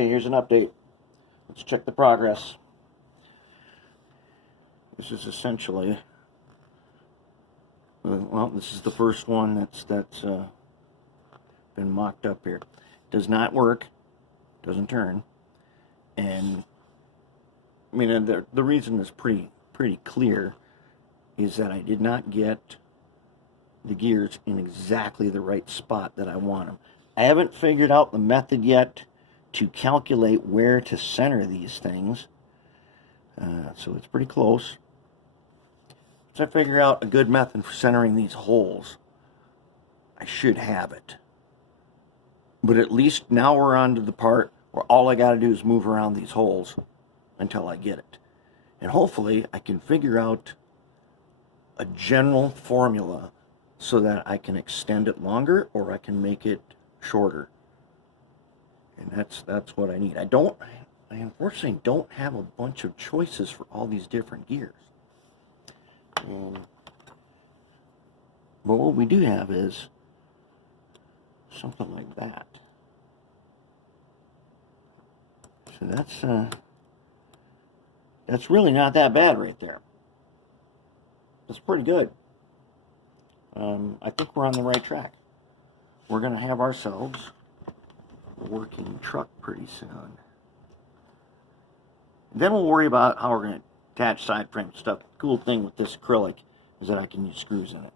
Okay, here's an update. Let's check the progress. This is essentially, well, this is the first one that's been mocked up here. Does not work, doesn't turn, and I mean the reason is pretty clear, is that I did not get the gears in exactly the right spot that I want them. I haven't figured out the method yet to calculate where to center these things, so it's pretty close. Once I figure out a good method for centering these holes, I should have it. But at least now we're on to the part where all I got to do is move around these holes until I get it. And hopefully I can figure out a general formula so that I can extend it longer or I can make it shorter. And that's what I need. I unfortunately don't have a bunch of choices for all these different gears. But what we do have is something like that. So that's really not that bad right there. That's pretty good. I think we're on the right track. We're going to have ourselves a working truck pretty soon. Then we'll worry about how we're going to attach side frame stuff. The cool thing with this acrylic is that I can use screws in it.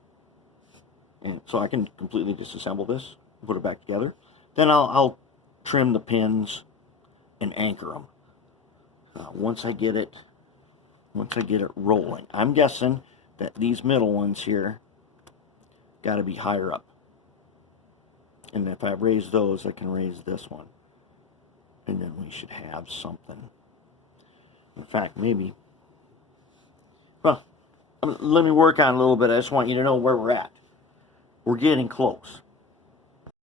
And so I can completely disassemble this, put it back together. Then I'll trim the pins and anchor them. Once I get it rolling. I'm guessing that these middle ones here got to be higher up. And if I raise those, I can raise this one. And then we should have something. In fact, maybe. Well, let me work on it a little bit. I just want you to know where we're at. We're getting close.